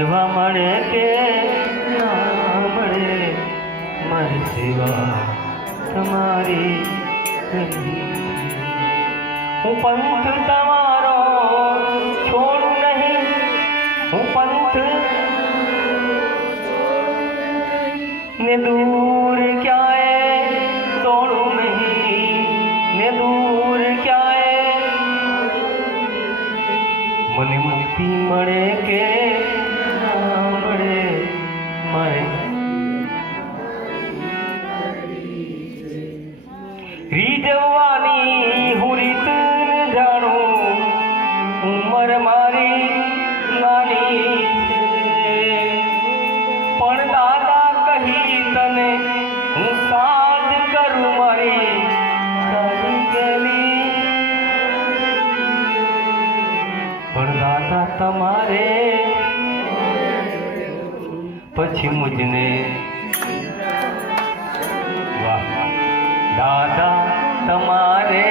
સેવા મળે કે ના મળે? મારી સેવા તમારી હું પંથ તમારો છોડું નહીં. હું પંથ ને દૂર ક્યાંય મને મુક્તિ મળે કે ના હું રીત જાણું ઉંમર મારી નાની પણ તમારે? પછી મુજને વાહ. દાદા તમારે